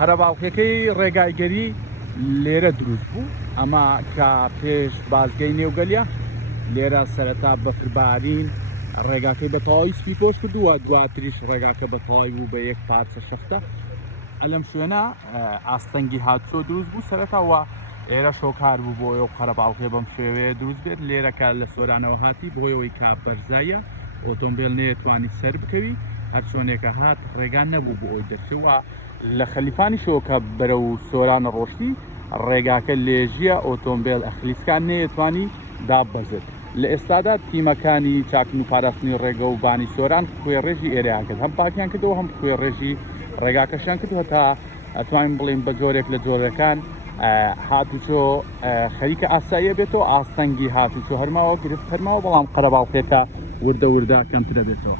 قەرەباڵغیەکەی ڕێگایگەری لێرە دروست بوو. ئەمە کە پێش بازگەی نێوگەلیە لێرە سەرەتا بەفربارین ڕێگاکەی بە تەواوی سپی پۆش کردووە، دواتریش ڕێگاکە بە تەواوی بوو بە یەک پارچە شەختە. ئەلەم شوێنە ئاستەنگی هاتچۆ دروست بوو سەرەتاوە ئێرە شۆکار بوو بۆ ئەو قەرەباڵغیە بەم شێوەیە دروست بێت. لێرەکە لە سۆرانەوە هاتی بۆیەوەی کا بەرزاییە ئۆتۆمبیل نەیەتوانی سەر بکەوی، هەر چۆنێکە هات ڕێگان نەبوو بۆ ئەوی دەرچوە لە خەلیفانی شۆکە بەرە و سۆرانە ڕۆشتی ڕێگاکە لێژیە ئۆتۆمبیل ئەخلیسکان نەیەتوانی دابەزێت. لە ئێستادا تیمەکانی چاکن و پاراستنی ڕێگە و بانی سۆران کوێڕێژی ئێرەیان کرد، هەم پاکیان کردەوە هەم کوێڕێژی ڕێگاکەشیان کردووە تا ئەتوانین بڵین بە جۆرێک لە جۆرەکان هاتوچۆ خەریکە ئاساییە بێتەوە. ئاستەنگی هاتوچۆ هەرماوە گرفت هەرماوە، بەڵام قەرەباڵغیەکە وردە وردە کەمترە بێتەوە.